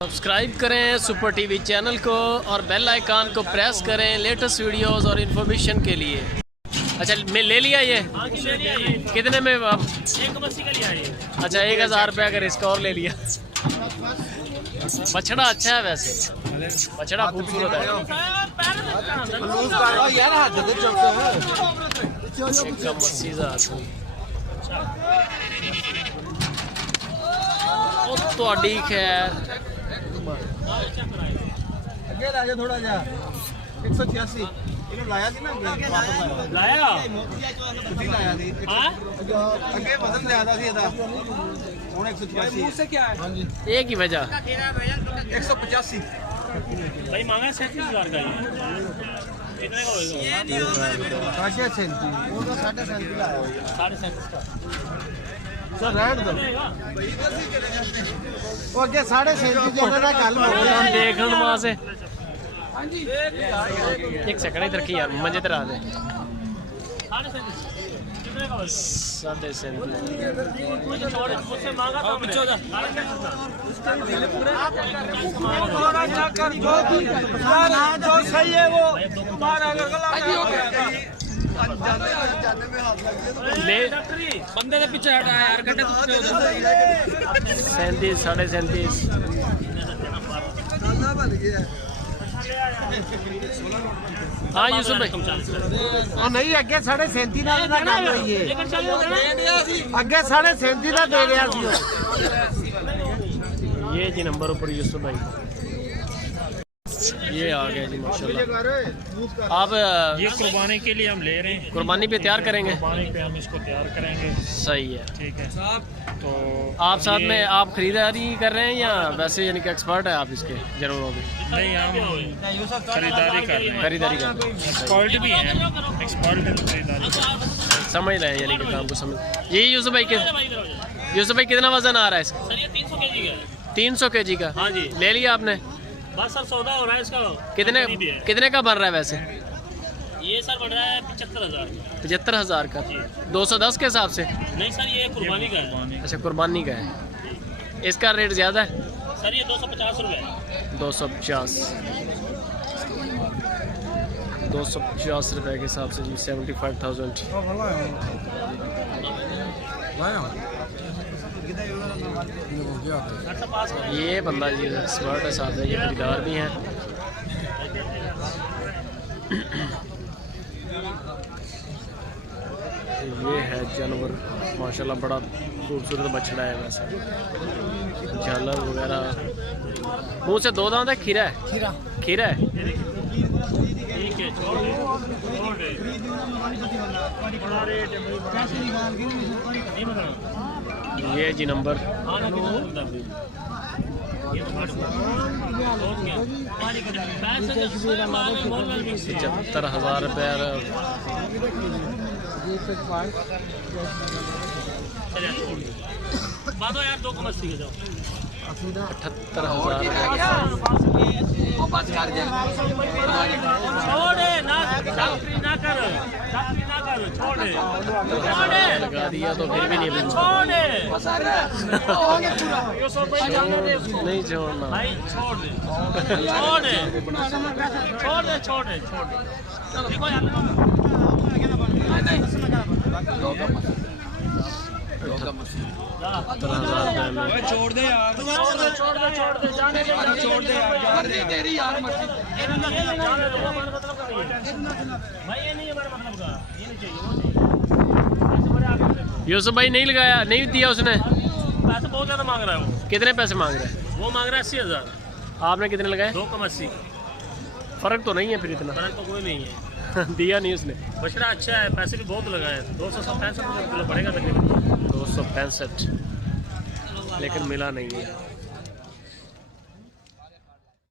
Subscribe करें super TV channel को और बेल आइकन को प्रेस करें लेटेस्ट वीडियोस और इन्फॉर्मेशन के लिए। अच्छा मैं ले लिया ये कितने में अब? 180 का लिया ये। अच्छा 1000 रुपये का इसका और ले लिया। बछड़ा अच्छा है वैसे, बछड़ा खूबसूरत है। ਤੁਹਾਡੀ ਖੈਰ ਅੱਗੇ ਲਾ ਜਾ ਥੋੜਾ ਜਿਹਾ 186 ਇਹਨੂੰ ਲਾਇਆ ਸੀ ਨਾ लाया ਤੁਸੀਂ ਲਾਇਆ ਸੀ हाँ ਅੱਗੇ ਬਦਲ ਲਿਆਦਾ ਸੀ ਇਹਦਾ ਹੁਣ 186 मुझसे क्या है? ਹਾਂਜੀ एक ही वजह 185 भाई मांगा 37,000 का ये कितने का होगा? ਸਾਢੇ 37 ਉਹਦਾ 37.5 ਲਾਇਆ 37.5 का ਸਰ ਰਹਿਣ ਦੋ ਉਹ ਅੱਗੇ 37.5 ਜਿਹਨਾਂ ਦਾ ਗੱਲ ਹੋ ਗਿਆ देखने वहाँ से एक सेकंड इधर की यार मजे इधर आ दे 37.5 कितने का होगा? 37.5 मुझसे मांगा था हमने 14 जो सही है वो ले बंदे के पीछे हटा यार गड्ढे 37 37.5 हाँ यूसुफ भाई ਉਹ ਨਹੀਂ ਅੱਗੇ 37.5 ਨਾਲ ਨਾ ਗੱਲ ਹੋਈ ਏ ਅੱਗੇ 37.5 ਦਾ ਦੇ ਰਿਹਾ ਸੀ ਉਹ ये जी नंबर ऊपर यूसुफ भाई ये आ गया जी माशाल्लाह। आप ये कुर्बानी के लिए हम ले रहे हैं, कुर्बानी पे तैयार करेंगे? कुर्बानी पे हम इसको तैयार करेंगे। सही है। ठीक है तो आप साथ में आप खरीदारी कर रहे हैं या वैसे यानी कि एक्सपर्ट है आप इसके जानवरों के? नहीं हम खरीदारी कर रहे हैं, खरीदारी कर रहे हैं। एक्सपर्ट भी हैं, एक्सपर्ट इन खरीदारी। समझ रहे हैं यानी कि काम को समझ। ये यूसुफ भाई कितना वजन आ रहा है इसका? सर ये 300 kg का 300 kg का। हाँ जी ले लिया आपने? बस सर सौदा हो रहा है इसका। कितने का बन रहा है वैसे? ये सर बढ़ रहा है 75,000 75,000 का 210 के हिसाब से? नहीं सर ये कुर्बानी का है। अच्छा कुर्बानी का है। इसका रेट ज़्यादा है? सर ये 250 रुपये है। 250 रुपये के हिसाब से जी 75,000। ये बंदा जी एक्सपर्ट है, साथ में ये खरीदार भी हैं। ये है जानवर माशाल्लाह बड़ा खूबसूरत बछड़ा है वैसे, झालर वगैरह। मुंह से 2 दांत है? खीरा है? खीरा है। ठीक है छोड़ दे बड़ा रेट है नहीं बताना। ये जी नंबर 75,000 रुपये। 2 जाओ 78,000 छोड़े ना डॉक्टरी ना कर छोड़े लगा दिया तो फिर भी नहीं बचा। छोड़े नहीं छोड़ना भाई छोड़ दे छोड़ दे देखो छोड़ दे यार जाने दे छोड़ दे यार तेरी यार मर्जी भाई ये नहीं हमारे मतलब का ये नहीं चाहिए। यूसुफ भाई नहीं लगाया, नहीं दिया उसने? पैसे बहुत ज्यादा मांग रहा है वो। कितने पैसे मांग रहा है वो मांग रहा है 80,000। आपने कितने लगाए? 2,80। फर्क तो नहीं है फिर इतना? फर्क तो कोई नहीं है। दिया नहीं उसने। बछड़ा अच्छा है, पैसे भी बहुत लगाए। 265 रुपये किलो पड़ेगा तकरीबन। 265 लेकिन मिला नहीं है।